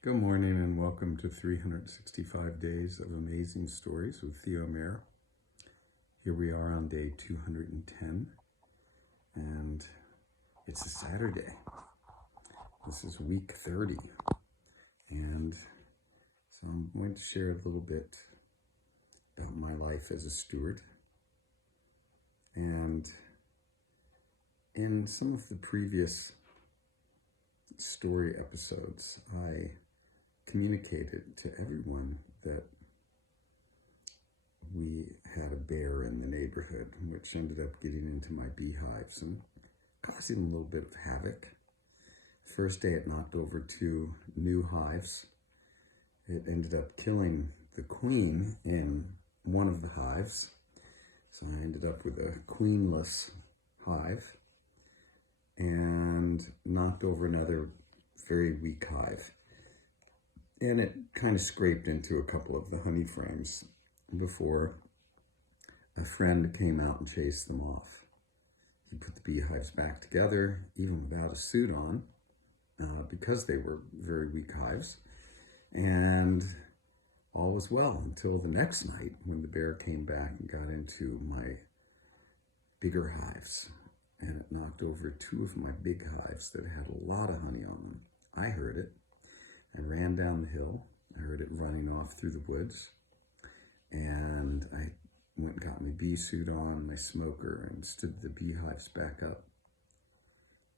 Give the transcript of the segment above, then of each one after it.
Good morning and welcome to 365 Days of Amazing Stories with Theo Mayer. Here we are on day 210 and it's a Saturday. This is week 30 and so I'm going to share a little bit about my life as a steward. And in some of the previous story episodes, I communicated to everyone that we had a bear in the neighborhood, which ended up getting into my beehives and causing a little bit of havoc. First day it knocked over 2 new hives. It ended up killing the queen in one of the hives. So I ended up with a queenless hive and knocked over another very weak hive. And it kind of scraped into a couple of the honey frames before a friend came out and chased them off. He put the beehives back together, even without a suit on, because they were very weak hives. And all was well until the next night when the bear came back and got into my bigger hives. And it knocked over 2 of my big hives that had a lot of honey on them. I heard it. I ran down the hill. I heard it running off through the woods. And I went and got my bee suit on, my smoker, and stood the beehives back up.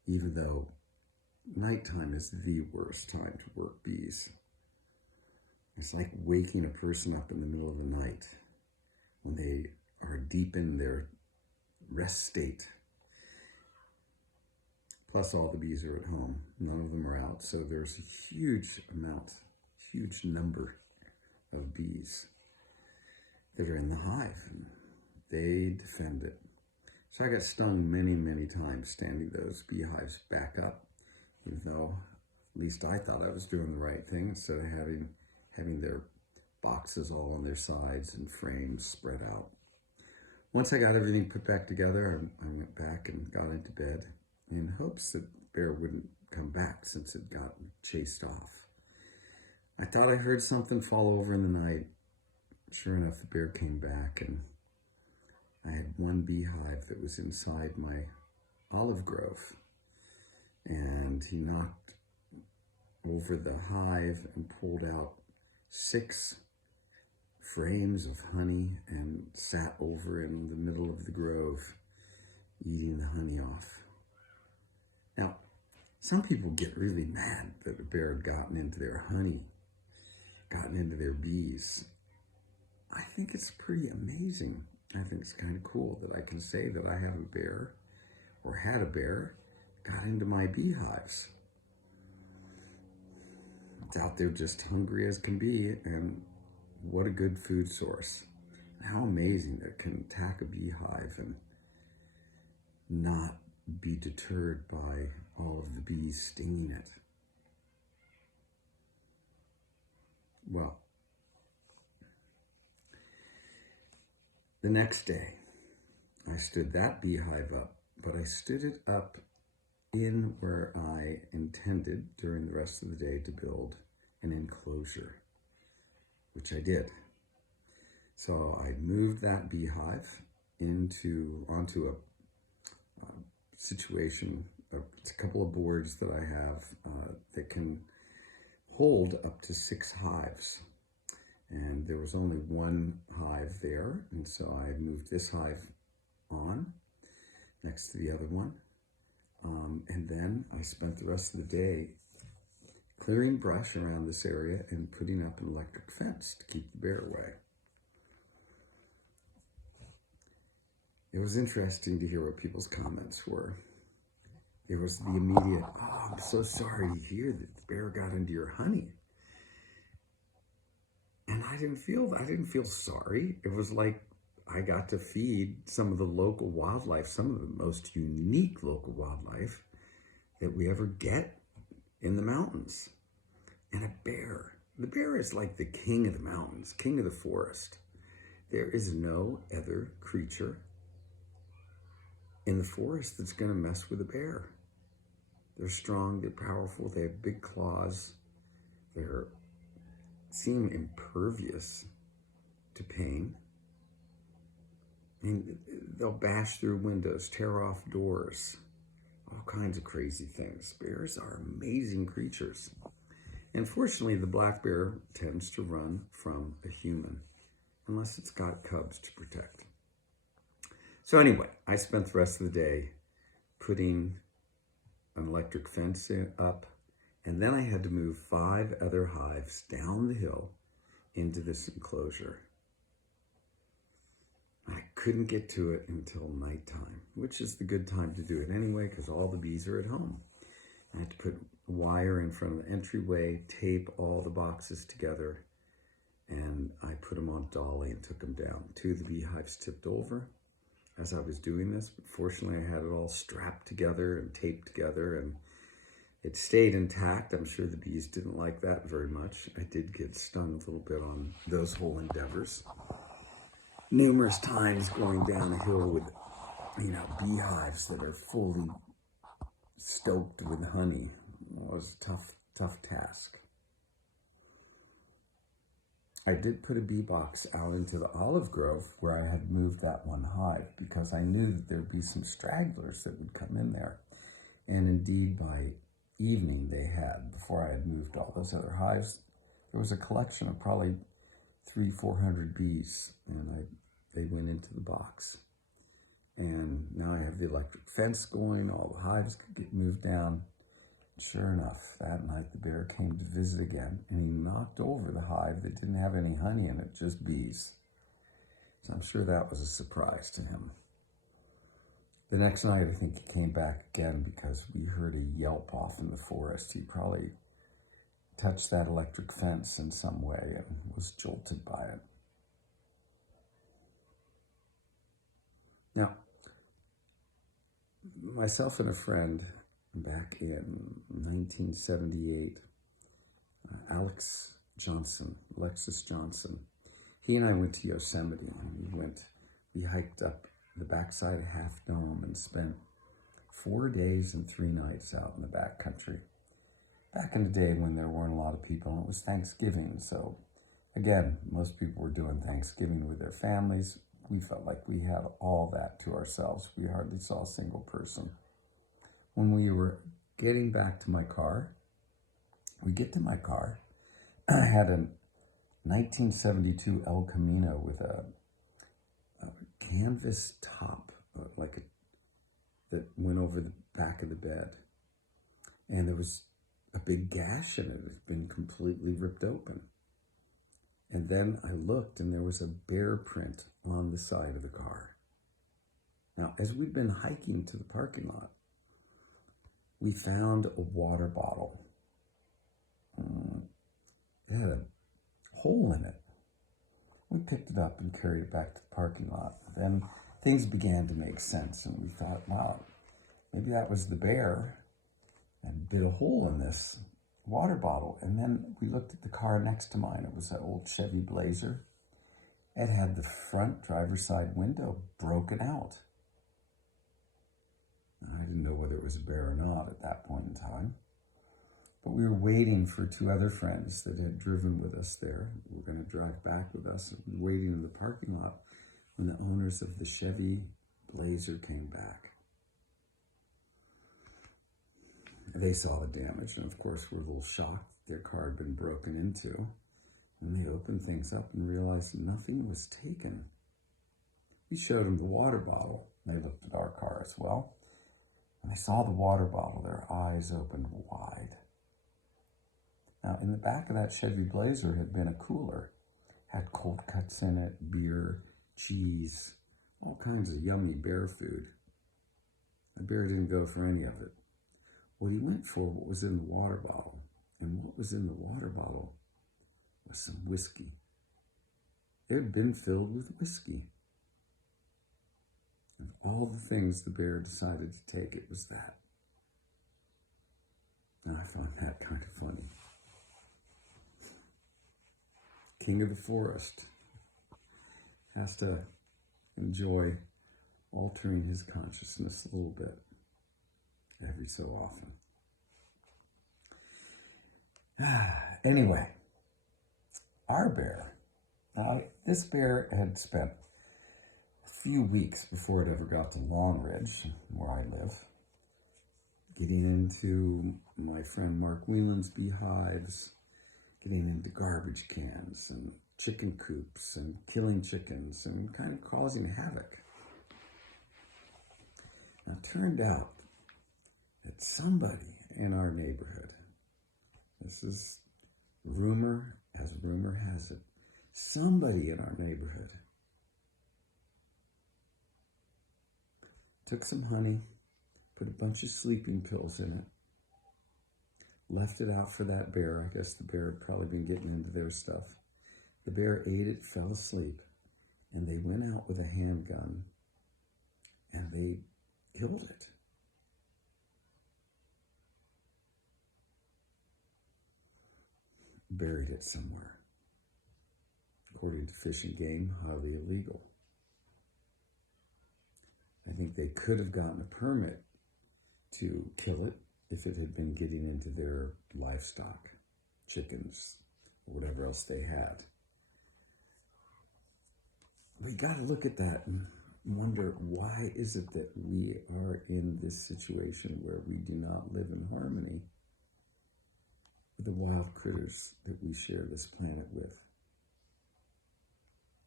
Even though nighttime is the worst time to work bees. It's like waking a person up in the middle of the night when they are deep in their rest state. Plus all the bees are at home. None of them are out. So there's a huge number of bees that are in the hive. And they defend it. So I got stung many times standing those beehives back up, even though at least I thought I was doing the right thing instead of having their boxes all on their sides and frames spread out. Once I got everything put back together, I went back and got into bed in hopes that the bear wouldn't come back since it got chased off. I thought I heard something fall over in the night. Sure enough, the bear came back, and I had one beehive that was inside my olive grove, and he knocked over the hive and pulled out 6 frames of honey and sat over in the middle of the grove eating the honey off. Now, some people get really mad that a bear had gotten into their honey, gotten into their bees. I think it's pretty amazing. I think it's kind of cool that I can say that I have a bear, or had a bear, got into my beehives. It's out there just hungry as can be, and what a good food source. How amazing that it can attack a beehive and not be deterred by all of the bees stinging it. Well, the next day, I stood that beehive up, but I stood it up in where I intended during the rest of the day to build an enclosure, which I did. So I moved that beehive onto a situation. It's a couple of boards that I have that can hold up to 6 hives. And there was only one hive there, and so I moved this hive on next to the other one. And then I spent the rest of the day clearing brush around this area and putting up an electric fence to keep the bear away. It was interesting to hear what people's comments were. There was the immediate, "Oh, I'm so sorry to hear that the bear got into your honey." And I didn't feel sorry. It was like I got to feed some of the local wildlife, some of the most unique local wildlife that we ever get in the mountains. And the bear is like the king of the mountains, king of the forest. There is no other creature in the forest that's going to mess with a bear. They're strong, they're powerful, they have big claws. They seem impervious to pain. I mean, they'll bash through windows, tear off doors, all kinds of crazy things. Bears are amazing creatures. And fortunately, the black bear tends to run from a human, unless it's got cubs to protect. So anyway, I spent the rest of the day putting an electric fence up, and then I had to move 5 other hives down the hill into this enclosure. I couldn't get to it until nighttime, which is the good time to do it anyway, because all the bees are at home. I had to put wire in front of the entryway, tape all the boxes together, and I put them on dolly and took them down. 2 of the beehives tipped over as I was doing this, but fortunately I had it all strapped together and taped together, and it stayed intact. I'm sure the bees didn't like that very much. I did get stung a little bit on those whole endeavors. Numerous times going down a hill with, beehives that are fully stoked with honey. It was a tough task. I did put a bee box out into the olive grove where I had moved that one hive, because I knew that there'd be some stragglers that would come in there. And indeed, by evening they had, before I had moved all those other hives, there was a collection of probably 300-400 bees, and they went into the box. And now I have the electric fence going, all the hives could get moved down. Sure enough, that night the bear came to visit again, and he knocked over the hive that didn't have any honey in it, just bees. So I'm sure that was a surprise to him. The next night, I think he came back again because we heard a yelp off in the forest. He probably touched that electric fence in some way and was jolted by it. Now, myself and a friend back in 1978, Alexis Johnson, he and I went to Yosemite, and we hiked up the backside of Half Dome and spent 4 days and 3 nights out in the backcountry. Back in the day when there weren't a lot of people, and it was Thanksgiving, so again, most people were doing Thanksgiving with their families. We felt like we had all that to ourselves. We hardly saw a single person. When we were getting back to my car, I had a 1972 El Camino with a canvas top, that went over the back of the bed. And there was a big gash in it. It had been completely ripped open. And then I looked, and there was a bear print on the side of the car. Now, as we'd been hiking to the parking lot, we found a water bottle. It had a hole in it. We picked it up and carried it back to the parking lot. Then things began to make sense, and we thought, wow, maybe that was the bear and bit a hole in this water bottle. And then we looked at the car next to mine. It was an old Chevy Blazer. It had the front driver's side window broken out. I didn't know whether it was a bear or not at that point in time. But we were waiting for 2 other friends that had driven with us there. We were going to drive back with us. And we were waiting in the parking lot when the owners of the Chevy Blazer came back. They saw the damage, and of course were a little shocked their car had been broken into. And they opened things up and realized nothing was taken. We showed them the water bottle. They looked at our car as well. When they saw the water bottle, their eyes opened wide. Now, in the back of that Chevy Blazer had been a cooler. Had cold cuts in it, beer, cheese, all kinds of yummy bear food. The bear didn't go for any of it. What he went for what was in the water bottle. And what was in the water bottle was some whiskey. It had been filled with whiskey. Of all the things the bear decided to take, it was that. And I found that kind of funny. King of the forest has to enjoy altering his consciousness a little bit every so often. Anyway, our bear, now this bear had spent a few weeks before it ever got to Long Ridge, where I live, getting into my friend Mark Whelan's beehives, getting into garbage cans and chicken coops and killing chickens and kind of causing havoc. Now, it turned out that somebody in our neighborhood, this is rumor as rumor has it, somebody in our neighborhood took some honey, put a bunch of sleeping pills in it, left it out for that bear. I guess the bear had probably been getting into their stuff. The bear ate it, fell asleep, and they went out with a handgun and they killed it. Buried it somewhere. According to Fish and Game, highly illegal. I think they could have gotten a permit to kill it if it had been getting into their livestock, chickens, or whatever else they had. We got to look at that and wonder, why is it that we are in this situation where we do not live in harmony with the wild critters that we share this planet with,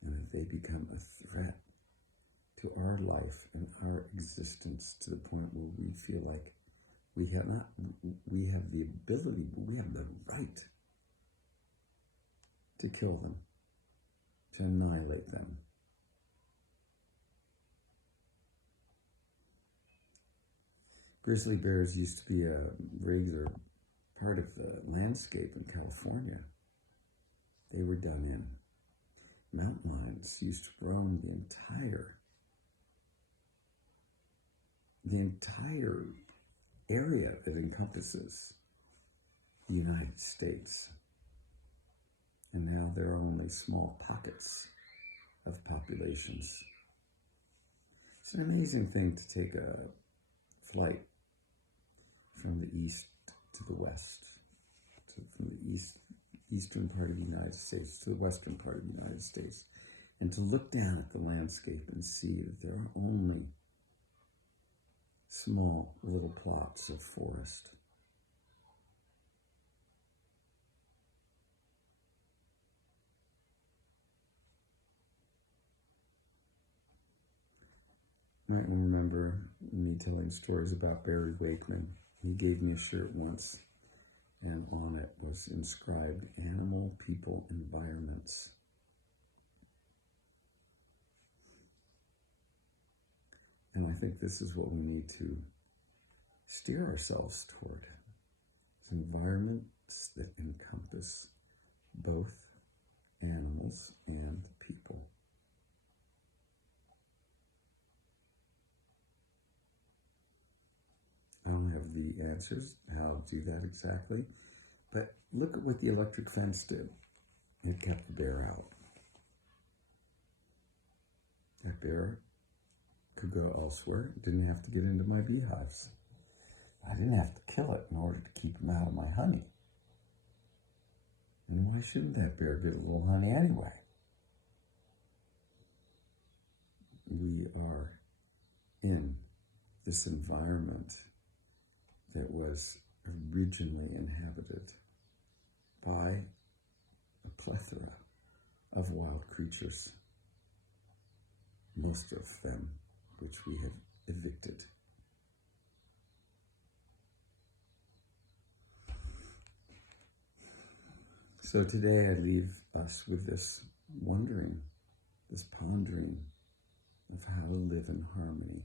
and that they become a threat to our life and our existence, to the point where we feel like we have the ability, but we have the right to kill them, to annihilate them. Grizzly bears used to be a regular part of the landscape in California. They were done in. Mountain lions used to roam the entire area that encompasses the United States. And now there are only small pockets of populations. It's an amazing thing to take a flight from the east to the west, from the eastern part of the United States to the western part of the United States, and to look down at the landscape and see that there are only small little plots of forest. Might remember me telling stories about Barry Wakeman. He gave me a shirt once, and on it was inscribed, "Animal, People, Environments." And I think this is what we need to steer ourselves toward. It's environments that encompass both animals and people. I don't have the answers how to do that exactly, but look at what the electric fence did. It kept the bear out. That bear could go elsewhere. It didn't have to get into my beehives. I didn't have to kill it in order to keep him out of my honey. And why shouldn't that bear get a little honey anyway? We are in this environment that was originally inhabited by a plethora of wild creatures, most of them which we have evicted. So today I leave us with this wondering, this pondering of how to live in harmony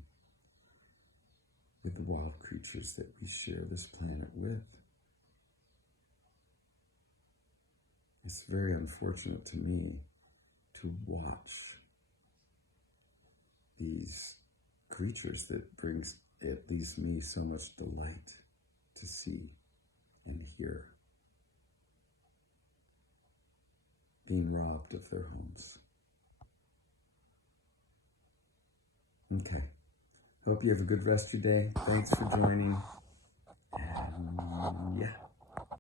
with the wild creatures that we share this planet with. It's very unfortunate to me to watch these creatures that brings at least me so much delight to see and hear being robbed of their homes. Okay. Hope you have a good rest of your day. Thanks for joining. And yeah.